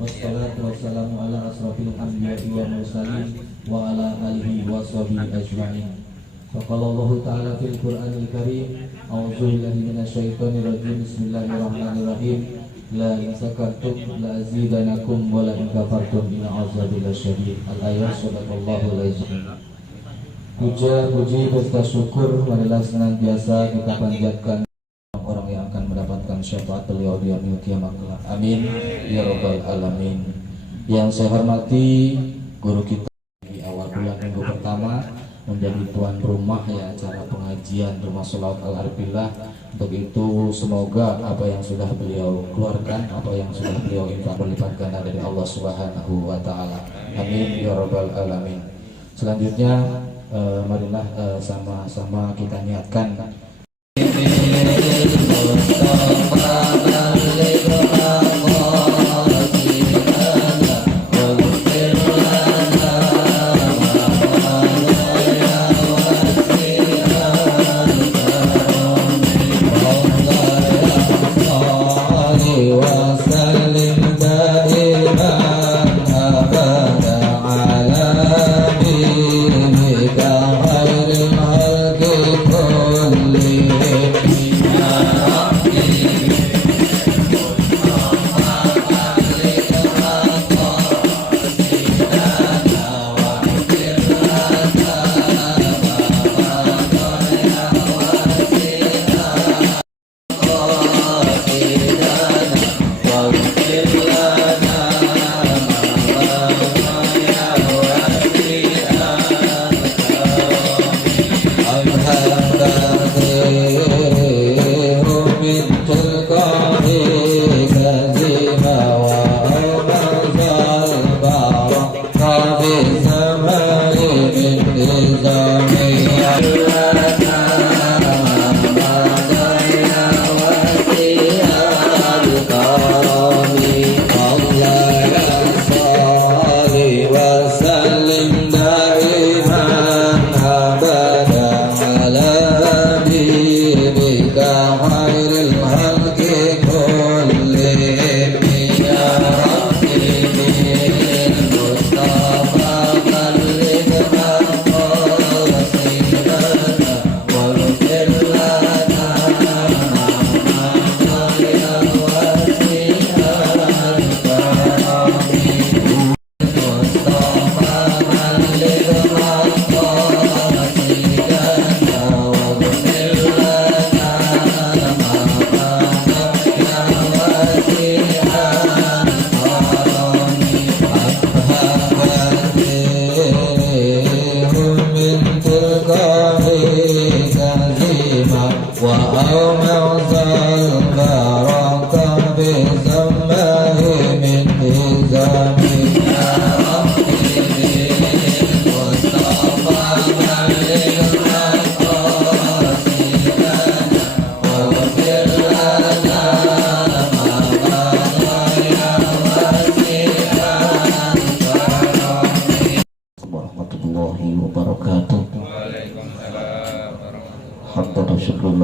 wassalatu wassalamu ala asrafil anbiya'i wal mursalin wa ala alihi wa sahbihi ajma'in. Faqala Allah ta'ala fil Qur'anil Karim, a'udzu billahi minasyaitonir rajim, bismillahirrahmanirrahim. La in zakartum la azidanakum wa la in kafartum inna azabi lasyadid. Al-ayat. Sadaqallahul azim. Puja puji serta syukur marilah senantiasa kita panjatkan orang yang akan mendapatkan syafaat beliau di yaumil kiamat kelak. Amin ya rabbal alamin. Yang saya hormati guru kita di awal bulan minggu pertama menjadi tuan rumah ya acara pengajian Rumah Sholawat Al-Arifillah. Untuk itu semoga apa yang sudah beliau keluarkan, apa yang sudah beliau infak berlipat ganda dari Allah Subhanahu wa taala. Amin ya rabbal alamin. Selanjutnya marilah sama-sama kita niatkan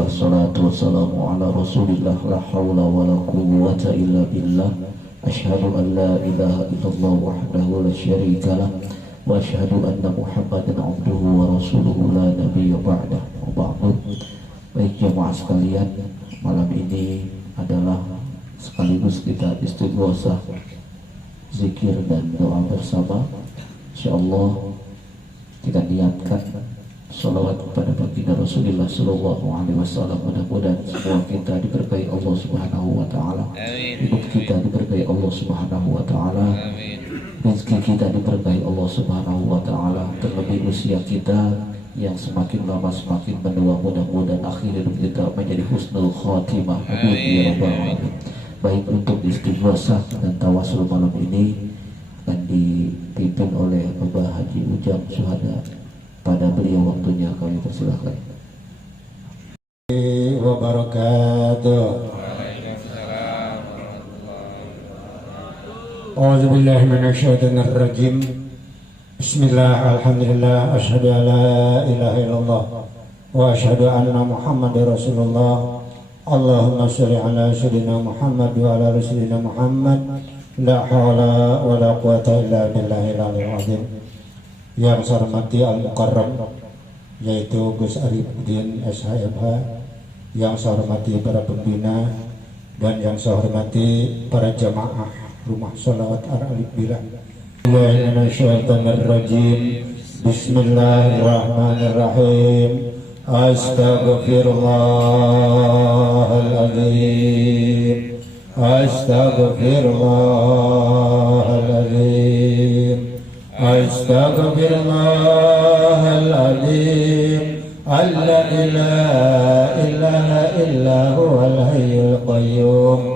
salatu wassalamu ala rasulillah la hawla wa la quwwata illa billah asyhadu an la ilaha illallah wahdahu la syarika lah wa asyhadu anna muhammadan abduhu wa rasuluhu la nabiyya ba'dah wa ba'du. Baik jemaah sekalian, malam ini adalah sekaligus kita istighosah, zikir dan doa bersama. Insyaallah kita niatkan salawat kepada baginda Rasulullah sallallahu alaihi wasallam. Mudah-mudahan semua kita diberkahi Allah Subhanahu wa taala. Hidup kita diberkahi Allah Subhanahu wa taala. Rezeki kita diberkahi Allah Subhanahu wa taala. Terlebih usia kita yang semakin lama semakin menua, mudah-mudahan akhir hidup kita menjadi husnul khatimah. Amin ya rabbal alamin. Baik, untuk istighosah dan tawasul malam ini akan dipimpin oleh Bapak Haji Ujang Syuhada. Pada beliau waktunya kami persilahkan. Wabarakatuh. A'udzu billahi minasyaitonir rajim. Bismillah, alhamdulillah, asyhadu an la ilaha illallah wa asyhadu anna Muhammadar Rasulullah. Allahumma shalli ala sayyidina Muhammad wa ala ali sayyidina Muhammad La haula wala quwata illa billahil aliyil azim. Yang saya hormati Al-Mukarram yaitu Gus Arifuddin SHMH, yang saya hormati para pembina, dan yang saya hormati para jamaah rumah sholawat Al-Alif Billah. Bismillahirrahmanirrahim. Astaghfirullahaladzim. Astaghfirullahaladzim. Astaghfirullahaladzim. La ilaha illa huwal hayyul qayyum.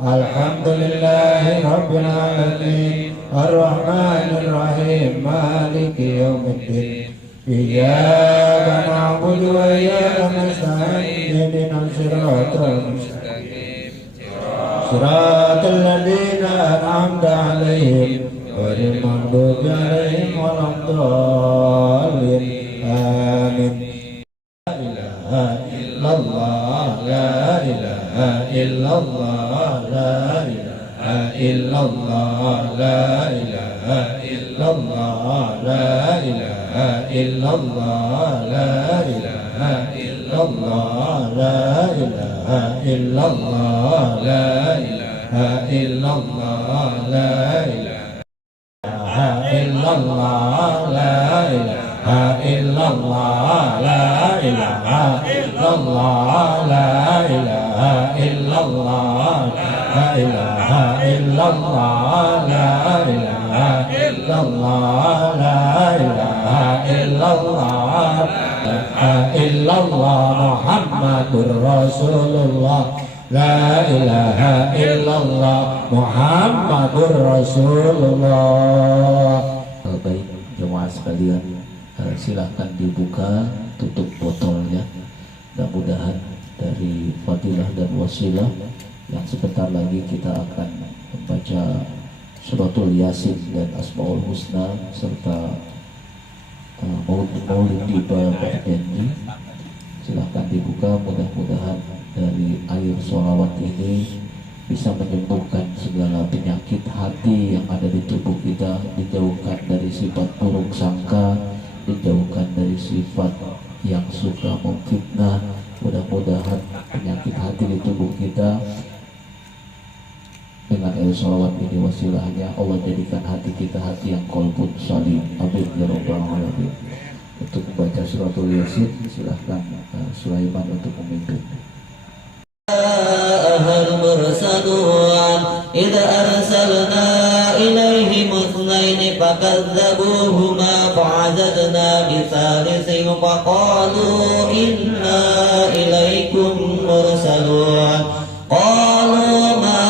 Alhamdulillahi rabbil alamin. Ar-Rahmanir-Rahim. Maliki yaumiddin. Iyyaka na'budu wa iyyaka nasta'in. Ihdinas siratal mustaqim. Siratal ladzina an'amta 'alaihim ghairil maghdubi 'alaihim waladdallin. Amin. La ilaha illallah, la ilaha illallah, la ilaha illallah, la ilaha illallah, la ilaha illallah, la ilaha illallah, la ilaha illallah, la ilaha illallah, la ilaha illallah, la ilaha illallah, la ilaha illallah, la ilaha illallah, la ilaha illallah, la ilaha illallah, la ilaha illallah, la illallah Muhammadur Rasulullah, la ilaha illallah Muhammadur Rasulullah. Baik jemaah sekalian, silahkan dibuka tutup botolnya. Mudah-mudahan dari fadilah dan wasilah yang sebentar lagi kita akan membaca suratul Yasin dan Asmaul Husna serta Maulid tiba berjanji. Silahkan dibuka, mudah-mudahan dari air sholawat ini bisa menyembuhkan segala penyakit hati yang ada di tubuh kita, dijauhkan dari sifat buruk sangka, dijauhkan dari sifat yang suka memfitnah. Mudah-mudahan penyakit hati di tubuh kita dengan air sholawat ini wasilahnya Allah jadikan hati kita hati yang qalbun salim. Amin ya rabbal alamin. Untuk membaca suratul Yasin silahkan Sulaiman untuk memimpin. المرسلون إذ أرسلنا إليهم اثنين فكذبوهما فعززنا بثالث فقالوا إنا إليكم مرسلون قالوا ما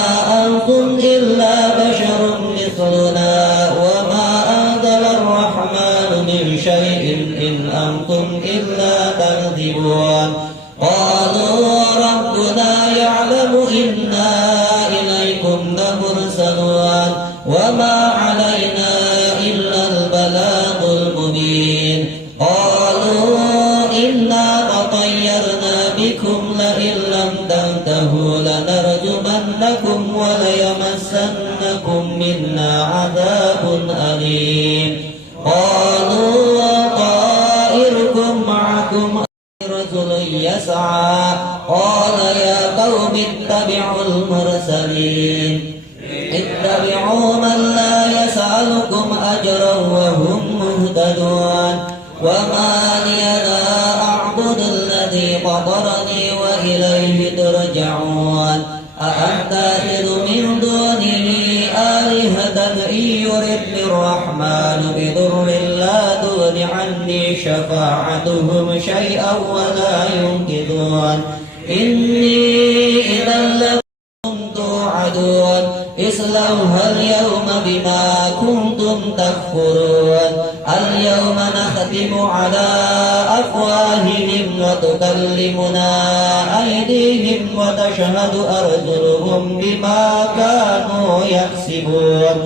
أنتم إلا بشر مثلنا وما أنزل الرحمن من شيء إن أنتم إلا تكذبون قالوا ربنا يعلم إنا إليكم لمرسلون وما علينا إلا البلاغ المبين قالوا إنا تطيرنا بكم لئن لم تنتهوا لنرجمنكم وليمسنكم منا عذاب أليم قالوا طائركم معكم رجل يسعى قال يا قوم اتبعوا المرسلين اتبعوا من لا يسألكم أجرا وهم مهتدون وما لي لا أعبد الذي فطرني وإليه ترجعون أأتخذ من دونه آلهة إن يردني الرحمن بضر لا تغن عني شفاعتهم شيئا ولا ينقذون إني إذا لكم توعدون اصلوها اليوم بما كنتم تكفرون اليوم نختم على أفواههم وتكلمنا أيديهم وتشهد أرجلهم بما كانوا يكسبون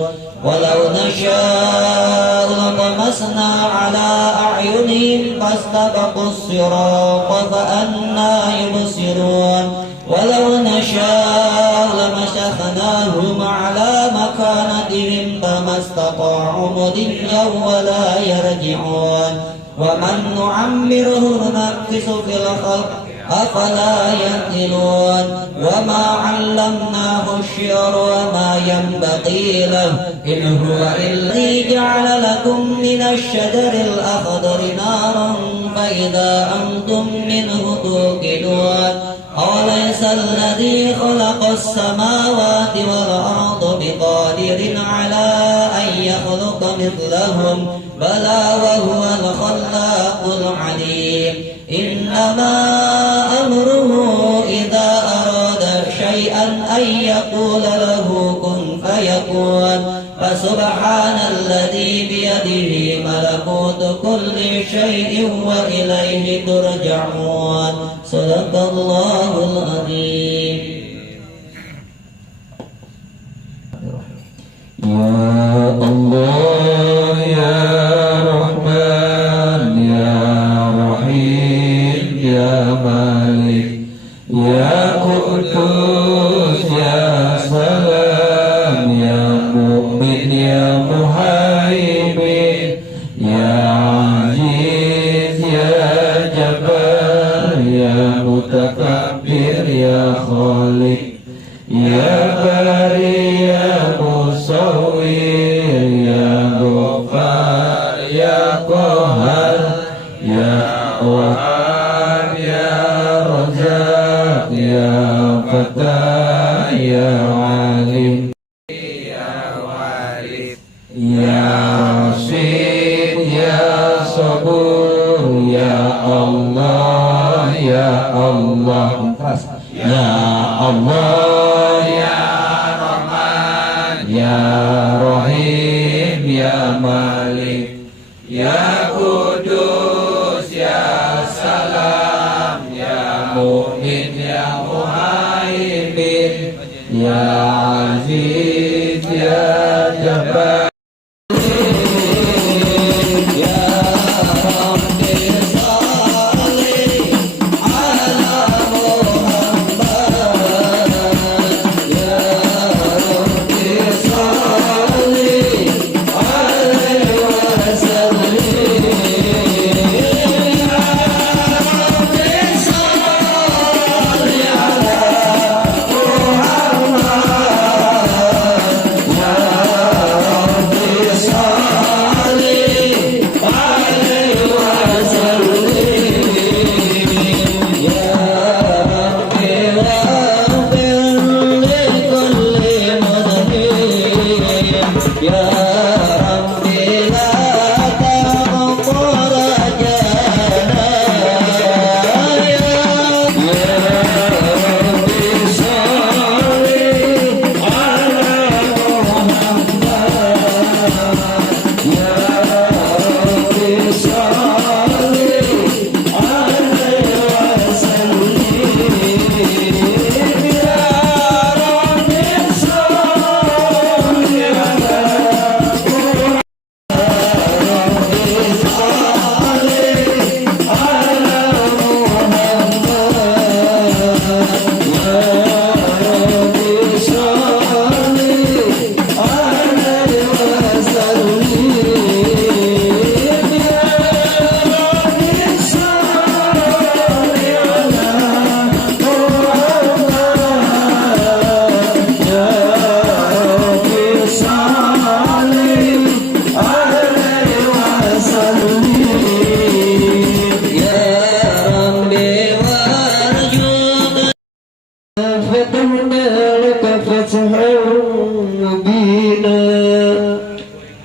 ولو نشاء لطمسنا على أعينهم فاستبقوا الصراط فأنى يبصرون ولو نشاء لمسنا تركناهم على مكانتهم فما استطاعوا مضيا ولا يرجعون ومن نعمره ننكس في الخلق أفلا يعقلون وما علمناه الشعر وما ينبغي له إن هو إلا جعل لكم من الشجر الأخضر نارا فإذا أنتم منه توقدون أوليس الذي خلق السماوات والأرض بقادر على أن يخلق مثلهم بلى وهو الخلاق العليم إنما أمره إذا أراد شيئا أن يقول له كن فيكون فسبحان الذي بيده ملكوت كل شيء وإليه ترجعون صدق الله العظيم. Ya Allah ya Rahman ya Rahim ya Malik ya Qudus ya Salam ya Mu'min ya Muhaimin ya Aziz ya Jabbar ya Mutakabbir ya Khaliq ya Bari ya Musawwir ya Ghaffar ya Qahhar ya Wahhab ya Razzaq ya Fattah ya Alim ya Walid ya Rasyid ya Sabur ya Allah ya Allah ya Allah ya Rahman ya Rahim ya Malik ya Qudus ya Salam ya Mu'min ya Muhaimin ya Aziz ya Jabbar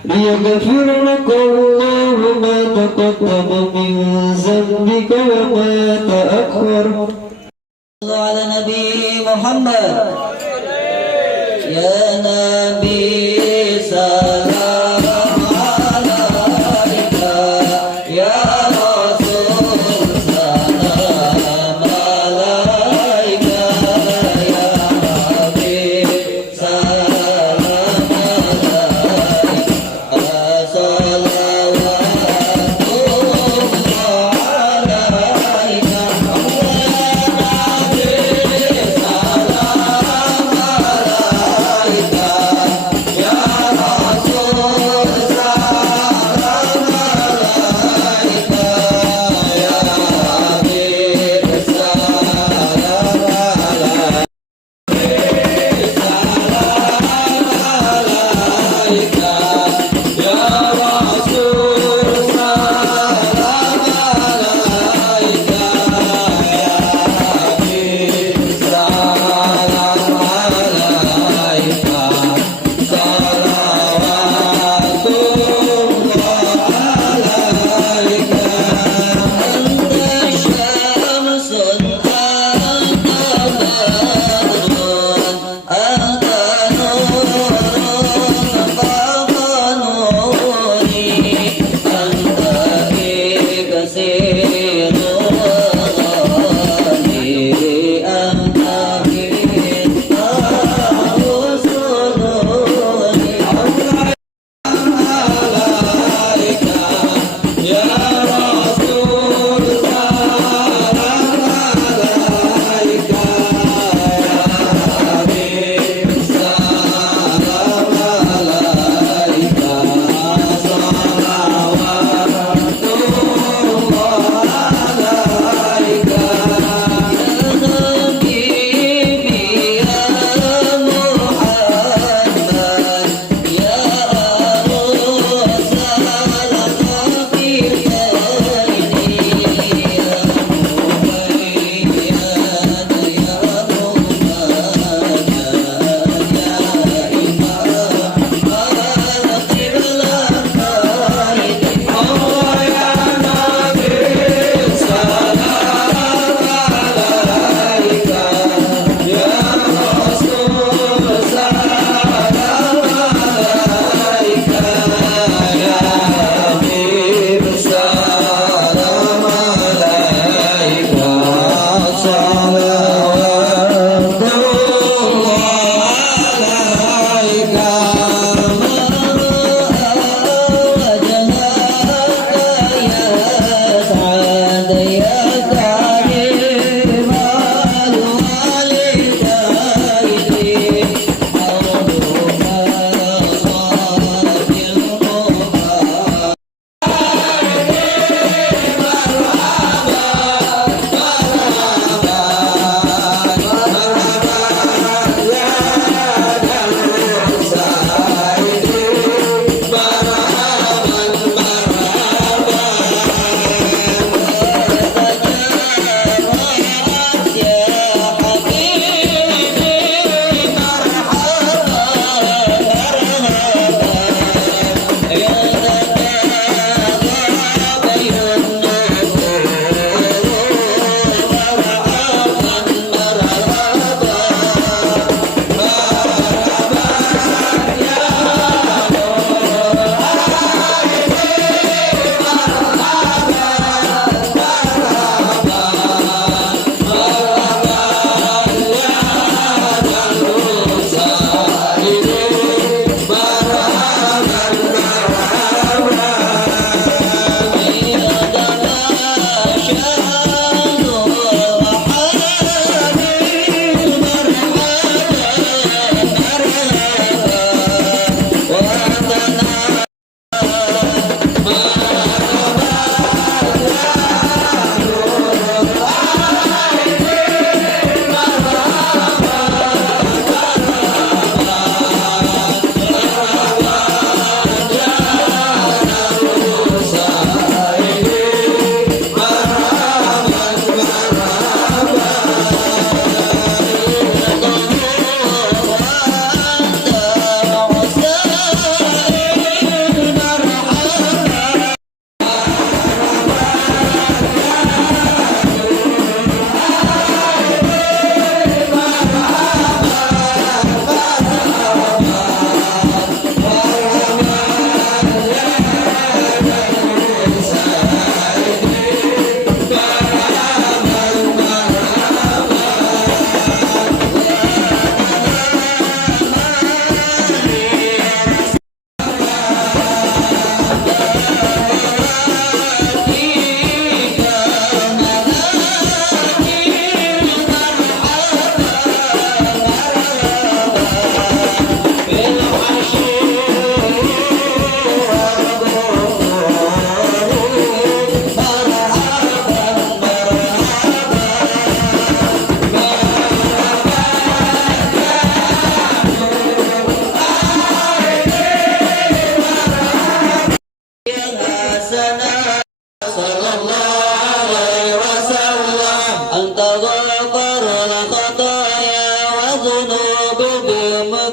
ليغفر لك الله ما تقدم من ذنبك وما تأخر. على نبي محمد يا نبي سلام عليك يا رسول سلام عليك يا حبيب سلام عليك صلوات الله عليك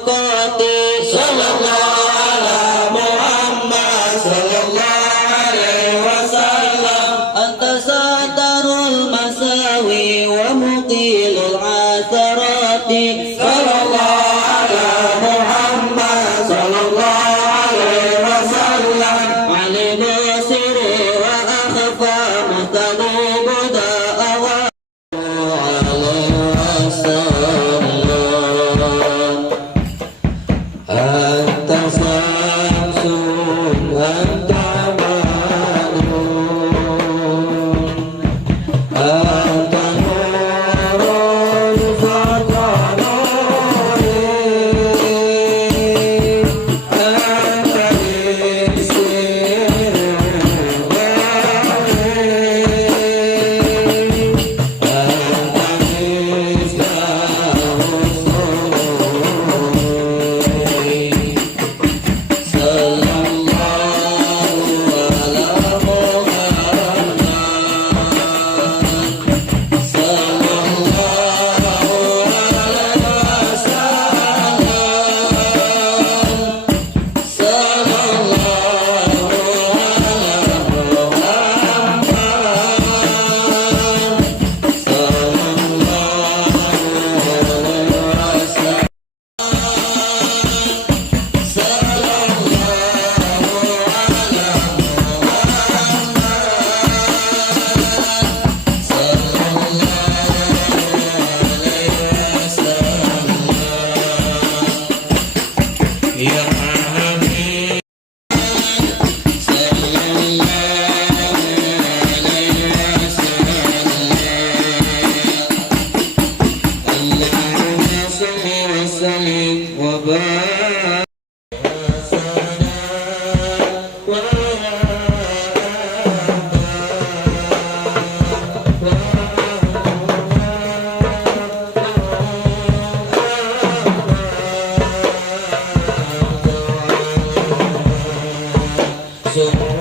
barakati sallallahu ala Muhammad sallallahu alaihi wasallam anta satarul masawi wa muqilul atharati sallallahu ala Muhammad sallallahu alaihi wasallam alimul sirri wa akhfa mutanib da'awa anta samsun anta manun anta nurun fawqa nuri anta bisir wa anta mislahu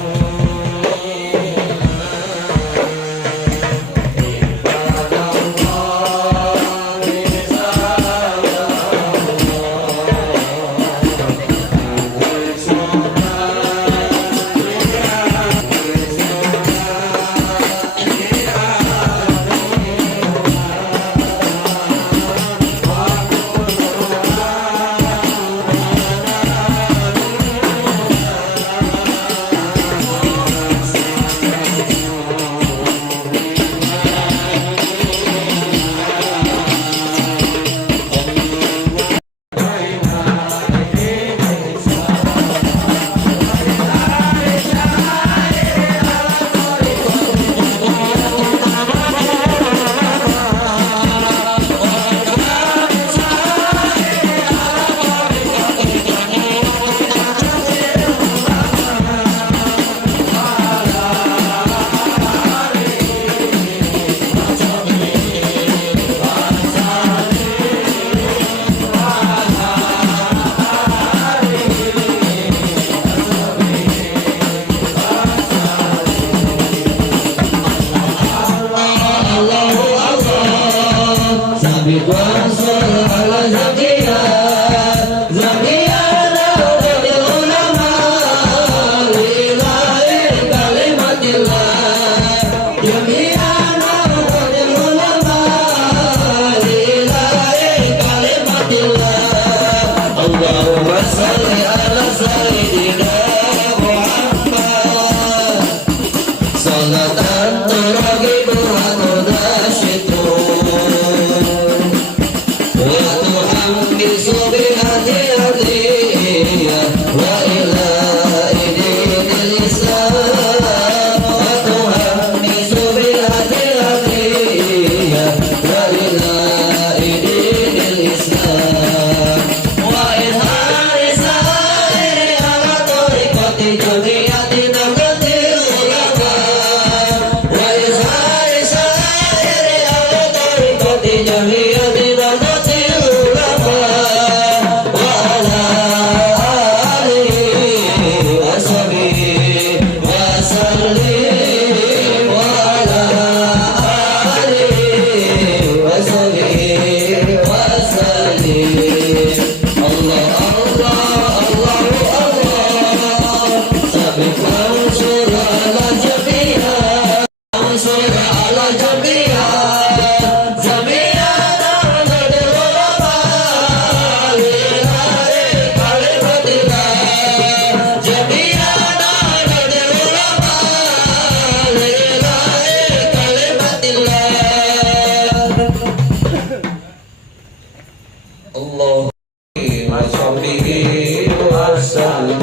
وسلم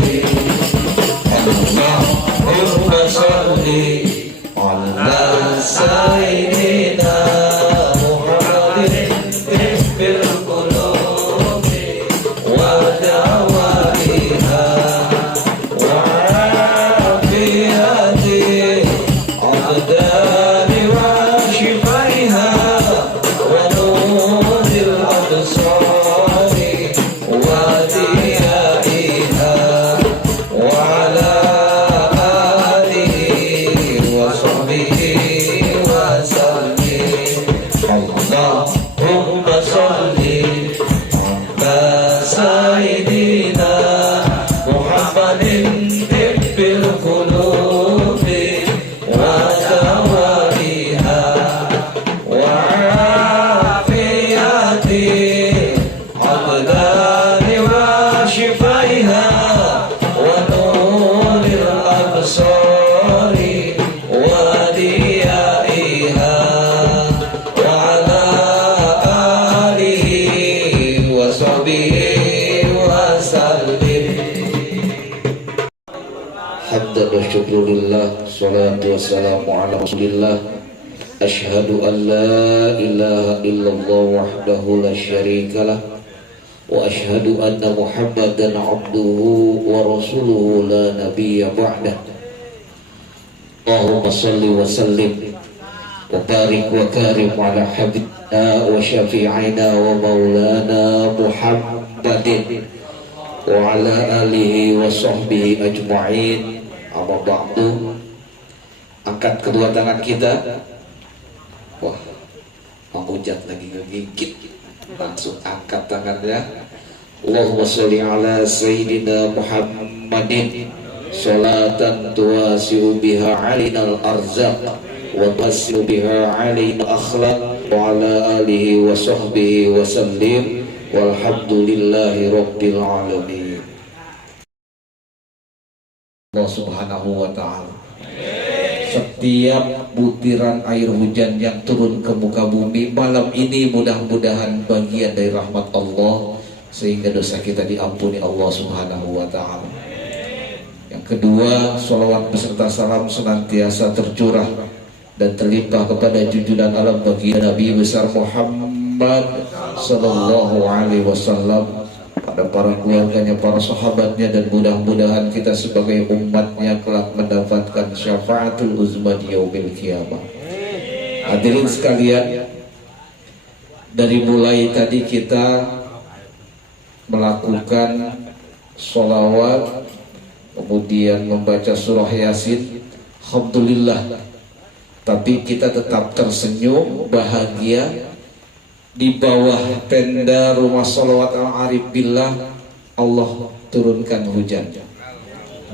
اللهم صل على سيدنا محمد طب القلوب ودوائها وعافية الأبدان وشفائها ونور الأبصار وديائها وعلى آله وصحبه وسلم اللهم صل على سيدنا محمد طب القلوب ودوائها وعافية الأبدان وشفائها ونور الأبصار وديائها وعلى آله وصحبه وسلم حمدا والشكر لله الصلاة والسلام على رسول الله أشهد أن لا إله إلا الله وحده لا شريك له وأشهد أن محمدا عبده ورسوله لا نبي بعده اللهم صل وسلم وبارك وكرم على حبيبنا وشفيعنا ومولانا محمد وعلى آله وصحبه أجمعين أما بعد. Angkat kedua tangan kita. Wah, menghujat lagi ngegigit. Langsung angkat tangannya. Allahumma sholli ala sayyidina Muhammadin salatan tuwasi'u biha alaina al-arzaq wa tuwasi'u biha alaina akhlaq wa ala alihi wa sahbihi wa sallim walhamdulillahi rabbil alamin. Allah subhanahu wa ta'ala, setiap butiran air hujan yang turun ke muka bumi malam ini mudah-mudahan bagian dari rahmat Allah sehingga dosa kita diampuni Allah subhanahu wa ta'ala. Yang kedua, sholawat beserta salam senantiasa tercurah dan terlimpah kepada junjungan alam baginda Nabi besar Muhammad sallallahu alaihi wasallam, pada para keluarganya, para sahabatnya, dan mudah-mudahan kita sebagai umatnya kelak mendapatkan syafaatul uzma di yaumil qiyamah. Hadirin sekalian, dari mulai tadi kita melakukan sholawat, kemudian membaca surah Yasin, alhamdulillah, tapi kita tetap tersenyum bahagia. Di bawah tenda rumah sholawat Al-Arif Billah Allah turunkan hujan.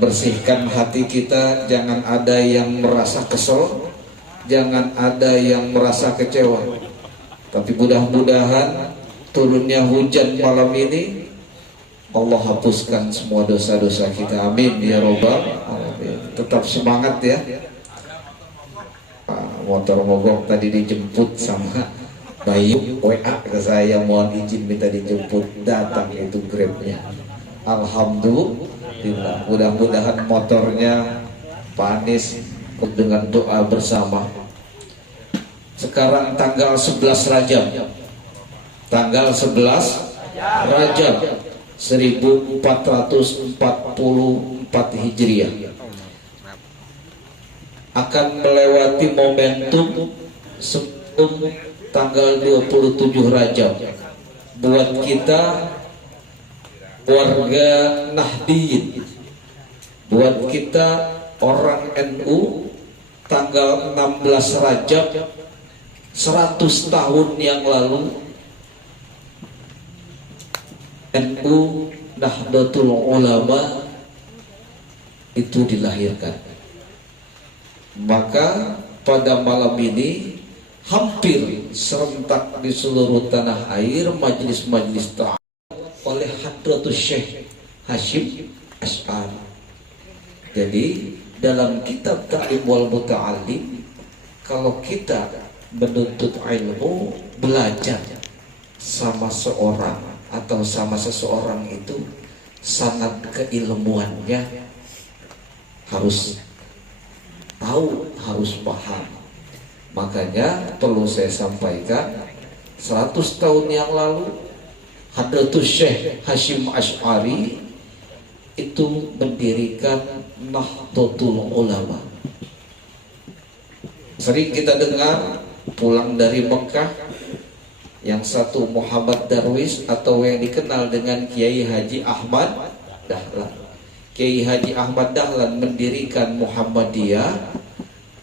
Bersihkan hati kita, jangan ada yang merasa kesel, jangan ada yang merasa kecewa. Tapi mudah-mudahan turunnya hujan malam ini Allah hapuskan semua dosa-dosa kita, amin ya robbal alamin. Tetap semangat ya. Motor mogok tadi dijemput sama Bayu WA ke saya, mohon izin minta dijemput, datang itu Grabnya. Alhamdulillah, mudah-mudahan motornya panis dengan doa bersama. Sekarang tanggal 11 Rajab, tanggal 11 Rajab 1444 Hijriah, akan melewati momentum sebelum tanggal 27 Rajab. Buat kita warga Nahdiyin, buat kita orang NU, tanggal 16 Rajab 100 tahun yang lalu NU Nahdlatul Ulama itu dilahirkan. Maka pada malam ini hampir serentak di seluruh tanah air majelis-majelis ta'awun oleh Hadratus Syekh Hashim Asy'ari. Jadi dalam kitab Ta'lim wal Muta'allim, kalau kita menuntut ilmu, belajar sama seorang atau sama seseorang itu sanad keilmuannya harus tahu, harus paham. Makanya perlu saya sampaikan, 100 tahun yang lalu Hadratus Syekh Hashim Asy'ari itu mendirikan Nahdlatul Ulama. Sering kita dengar pulang dari Mekah, yang satu Muhammad Darwis atau yang dikenal dengan Kiai Haji Ahmad Dahlan. Kiai Haji Ahmad Dahlan mendirikan Muhammadiyah,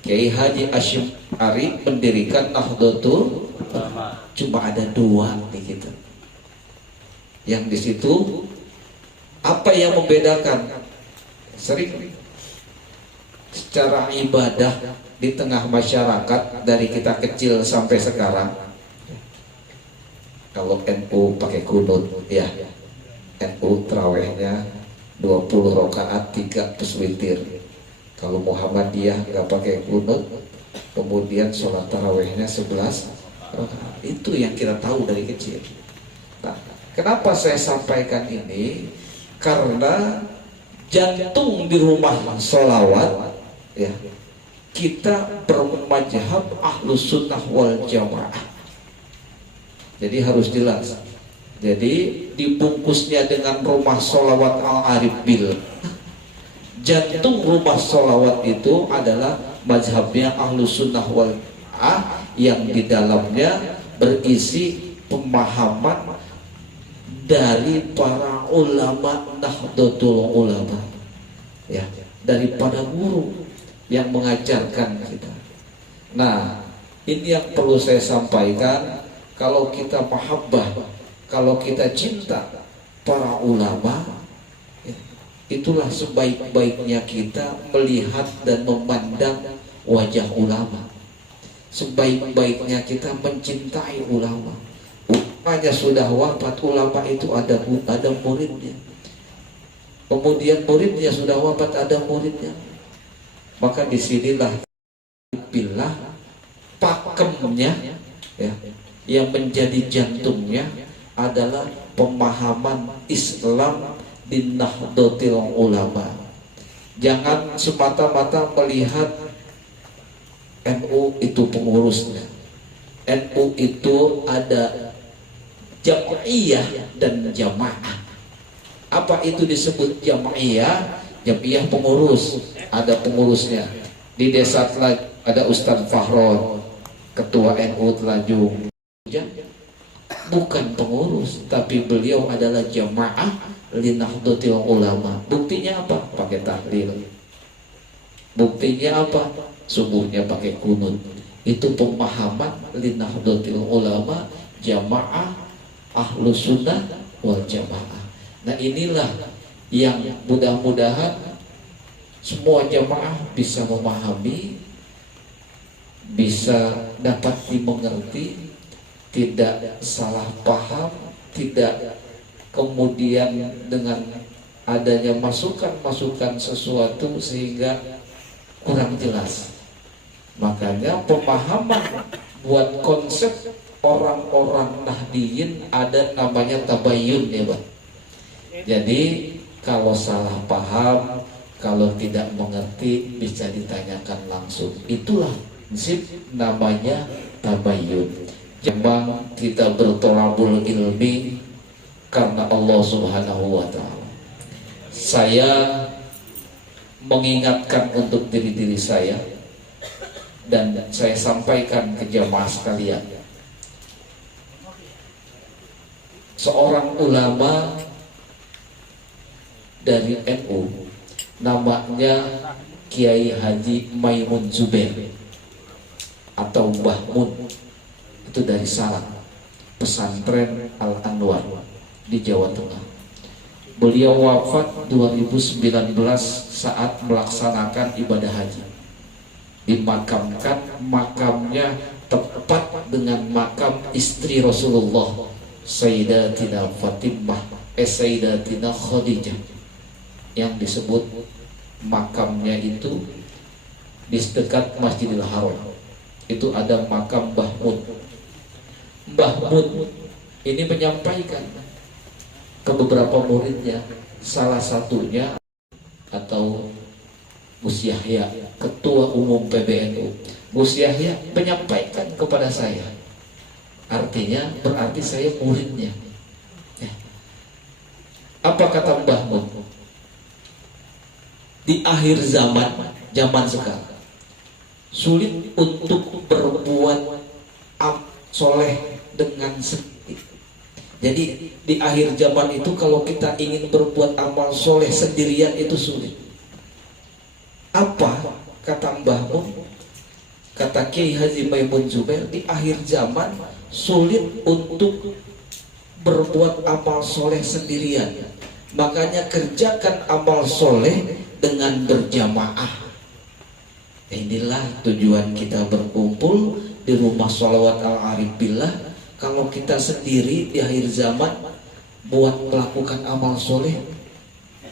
Kiai Haji Hashim Asy'ari mendirikan Nahdlatul Ulama. Cuma ada dua di kita. Yang di situ apa yang membedakan? Sering secara ibadah di tengah masyarakat dari kita kecil sampai sekarang, kalau NU pakai kunut ya, NU terawihnya 20 rakaat 3 plus witir. Kalau Muhammadiyah nggak pakai kunut, kemudian sholat tarawihnya 11 rakaat. Itu yang kita tahu dari kecil. Nah, kenapa saya sampaikan ini? Karena jantung di rumah sholawat ya, kita bermadzhab Ahlus Sunnah wal Jamaah. Jadi harus jelas. Jadi dibungkusnya dengan rumah sholawat Al-Arif Bil. Jantung rumah sholawat itu adalah mazhabnya Ahlus Sunnah wal Jamaah, yang di dalamnya berisi pemahaman dari para ulama Nahdlatul Ulama ya, daripada guru yang mengajarkan kita. Nah, ini yang perlu saya sampaikan. Kalau kita mahabbah, kalau kita cinta para ulama, itulah sebaik-baiknya kita melihat dan memandang wajah ulama. Sebaik-baiknya kita mencintai ulama. Umpamanya sudah wafat, ulama itu ada muridnya. Kemudian muridnya sudah wafat, ada muridnya. Maka disinilah billah pakemnya ya, yang menjadi jantungnya adalah pemahaman Islam di Nahdlatul Ulama. Jangan semata-mata melihat NU itu pengurusnya. NU itu ada jamaiyah dan jamaah. Apa itu disebut jamaiyah? Jamaiyah pengurus, ada pengurusnya. Di desa ada Ustadz Fahron, ketua NU Telajung. Bukan pengurus, tapi beliau adalah jamaah li Nahdlatul Ulama. Buktinya apa? Pakai tahlil. Buktinya apa? Subuhnya pakai kunut. Itu pemahaman li Nahdlatul Ulama, jamaah Ahlus Sunnah wal Jamaah. Nah, inilah yang mudah-mudahan semua jamaah bisa memahami, bisa dapat dimengerti, tidak salah paham, tidak kemudian dengan adanya masukan-masukan sesuatu sehingga kurang jelas. Makanya pemahaman buat konsep orang-orang Nahdiyin ada namanya tabayyun ya Pak. Jadi kalau salah paham, kalau tidak mengerti bisa ditanyakan langsung. Itulah prinsip namanya tabayyun. Jangan kita bertolabul ilmi karena Allah Subhanahu wa ta'ala. Saya mengingatkan untuk diri-diri saya, dan saya sampaikan ke jamaah sekalian, seorang ulama dari NU namanya Kiai Haji Maimun Zubair atau Mbah Mun, itu dari Salang, pesantren Al-Anwar di Jawa Tengah. Beliau wafat 2019 saat melaksanakan ibadah haji. Dimakamkan, makamnya tepat dengan makam istri Rasulullah, Sayyidatina Fatimah, Sayyidatina Khadijah, yang disebut makamnya itu di dekat Masjidil Haram. Itu ada makam Mbah Mun. Mbah Mun ini menyampaikan ke beberapa muridnya, Salah satunya atau Gus Yahya, Ketua Umum PBNU. Gus Yahya menyampaikan kepada saya, artinya berarti saya muridnya. Ya. Apa kata Mbah Mun? Di akhir zaman sekarang sulit untuk berbuat soleh dengan sendiri. Jadi di akhir zaman itu kalau kita ingin berbuat amal soleh sendirian itu sulit. Apa kata Mbah Mun? Kata Kiai Haji Maimun Zubair, di akhir zaman sulit untuk berbuat amal soleh sendirian. Makanya kerjakan amal soleh dengan berjamaah. Inilah tujuan kita berkumpul di rumah sholawat Al-Arif Billah. Kalau kita sendiri di akhir zaman buat melakukan amal soleh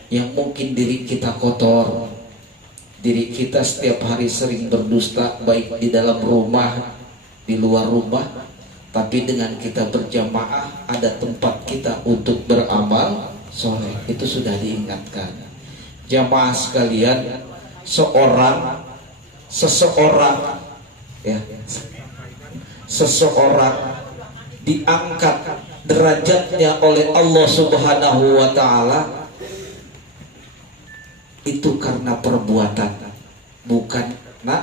yang mungkin diri kita kotor, diri kita setiap hari sering berdusta, baik di dalam rumah, di luar rumah. Tapi dengan kita berjamaah ada tempat kita untuk beramal soleh. Itu sudah diingatkan. Jamaah sekalian, seseorang diangkat derajatnya oleh Allah Subhanahu wa Ta'ala itu karena perbuatan, bukan karena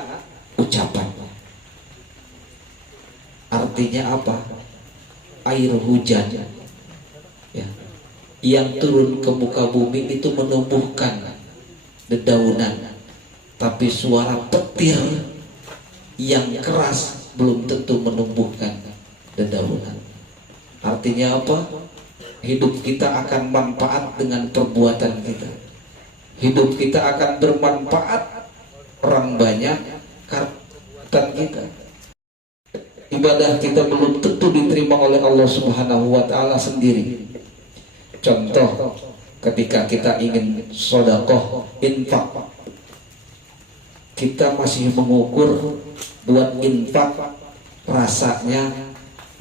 ucapan. Artinya apa? Air hujan ya, yang turun ke muka bumi itu menumbuhkan dedaunan, tapi suara petir yang keras belum tentu menumbuhkan dedaunan. Artinya apa? Hidup kita akan manfaat dengan perbuatan kita. Hidup kita akan bermanfaat orang banyak karena perbuatan kita. Ibadah kita belum tentu diterima oleh Allah Subhanahu wa Ta'ala sendiri. Contoh, ketika kita ingin sedekah, infak, kita masih mengukur buat infak, rasanya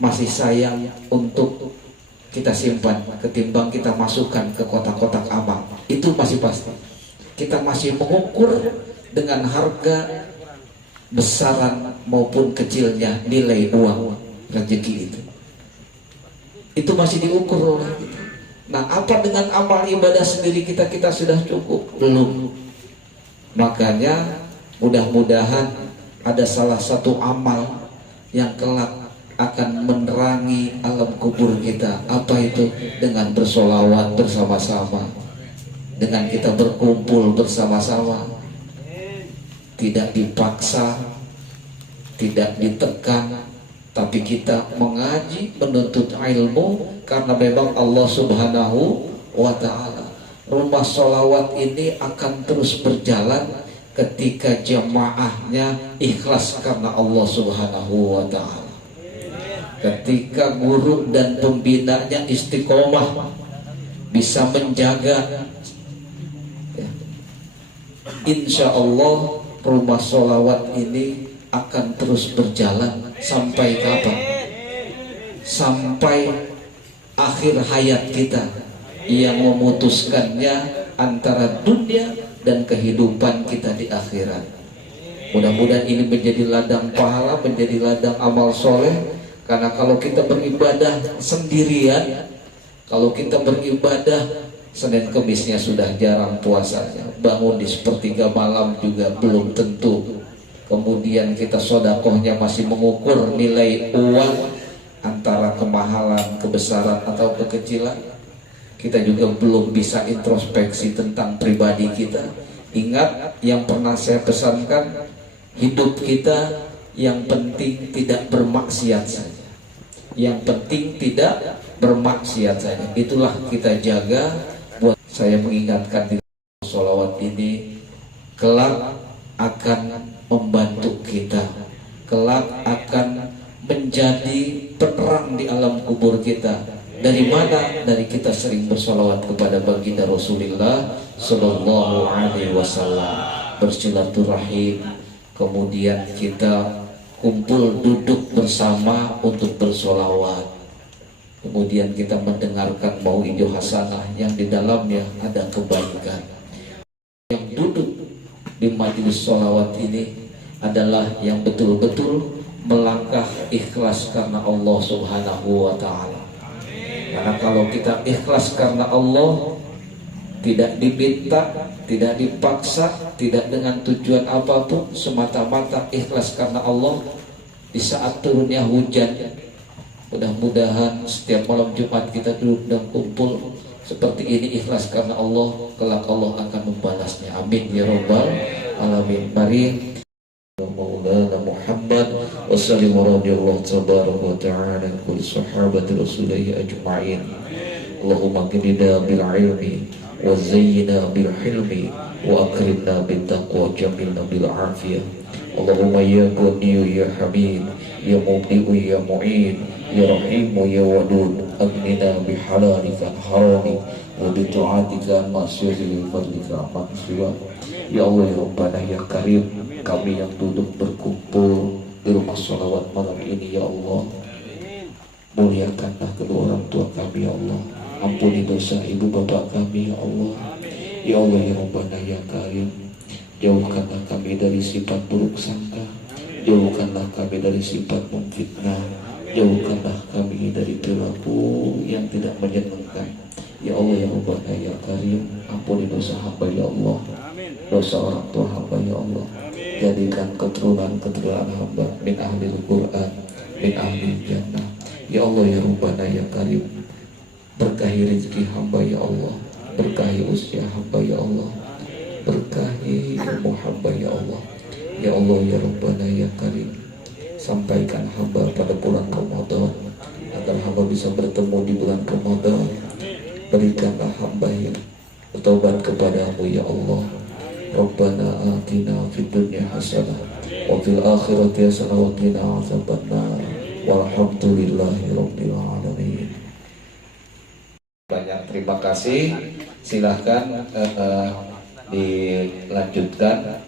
masih sayang untuk kita simpan ketimbang kita masukkan ke kotak-kotak amal. Itu masih pasti. Kita masih mengukur dengan harga besaran maupun kecilnya nilai uang rezeki itu. Itu masih diukur oleh kita. Nah, apa dengan amal ibadah sendiri kita sudah cukup? Belum. Makanya mudah-mudahan ada salah satu amal yang kelak akan menerangi alam kubur kita. Apa itu? Dengan bersolawat bersama-sama, dengan kita berkumpul bersama-sama, tidak dipaksa, tidak ditekan, tapi kita mengaji, menuntut ilmu karena memang Allah Subhanahu wa Ta'ala. Rumah sholawat ini akan terus berjalan ketika jamaahnya ikhlas karena Allah Subhanahu wa Ta'ala. Ketika guru dan pembinanya istiqomah, bisa menjaga, ya, insya Allah rumah sholawat ini akan terus berjalan sampai kapan? Sampai akhir hayat kita, yang memutuskannya antara dunia dan kehidupan kita di akhirat. Mudah-mudahan ini menjadi ladang pahala, menjadi ladang amal soleh. Karena kalau kita beribadah sendirian, kalau kita beribadah Senin Kemisnya sudah jarang puasanya, bangun di sepertiga malam juga belum tentu. Kemudian kita sodakohnya masih mengukur nilai uang antara kemahalan, kebesaran atau kekecilan. Kita juga belum bisa introspeksi tentang pribadi kita. Ingat yang pernah saya pesankan, hidup kita yang penting tidak bermaksiat saja. Yang penting tidak bermaksiat saja. Itulah kita jaga. Buat saya mengingatkan di sholawat ini, kelak akan membantu kita, kelak akan menjadi penerang di alam kubur kita. Dari mana? Dari kita sering bersolawat kepada baginda Rasulullah Sallallahu Alaihi Wasallam, bersilaturahim, kemudian kita kumpul duduk bersama untuk bersolawat. kemudian kita mendengarkan bau hijau hasanah yang di dalamnya ada kebaikan. Yang duduk di majelis sholawat ini adalah yang betul-betul melangkah ikhlas karena Allah Subhanahu wa Ta'ala. Karena kalau kita ikhlas karena Allah, tidak diminta, tidak dipaksa, tidak dengan tujuan apapun, semata-mata ikhlas karena Allah, di saat turunnya hujan, mudah-mudahan setiap malam Jumat kita duduk dan kumpul seperti ini ikhlas karena Allah, kelak Allah akan membalasnya. Amin ya rabbal alamin. Mari Maulana Muhammad wa sallallahu radhiyallahu tabaraka wa ta'ala kulli sahabati rasulihi ajma'in. Allahumma qinina bil ilmi wa zayyina bil hilmi wa akrimna bit taqwa jamilna bil afiyah. Allahumma ya Ghaniyu ya Hamid ya Mubdi'u ya Mu'in ya Rahimu ya Wadud aghnina bi halalika harami wa bi ta'atika masyuhil fadlika maksua. Ya Allah ya Rabbana ya Karim, kami yang duduk berkumpul di rumah sholawat malam ini ya Allah, muliakanlah kedua orang tua kami ya Allah, ampuni dosa ibu bapak kami ya Allah. Ya Allah ya Rabbana ya Karim, jauhkanlah kami dari sifat buruk sangka, jauhkanlah kami dari sifat memfitnah, jauhkanlah kami dari perilaku yang tidak menyenangkan. Ya Allah ya Rabbana ya Karim, ampuni dosa hamba ya Allah, dosa orang tua hamba ya Allah. Jadikan keturunan hamba min ahli Al-Quran, min ahli jannah. Ya Allah ya Rabbana ya Karim, berkahi rezeki hamba ya Allah, berkahi usia hamba ya Allah, berkahi ilmu hamba ya Allah. Ya Allah ya Rabbana ya Karim, sampaikan hamba pada bulan Ramadan agar hamba bisa bertemu di bulan Ramadan. Berikanlah hamba yang bertobat kepadamu ya Allah. Rabbana atina fid dunya hasanah wa fil akhirati hasanah wa qina adzabannar. Walhamdulillahi rabbil alamin. Banyak terima kasih. Silahkan dilanjutkan.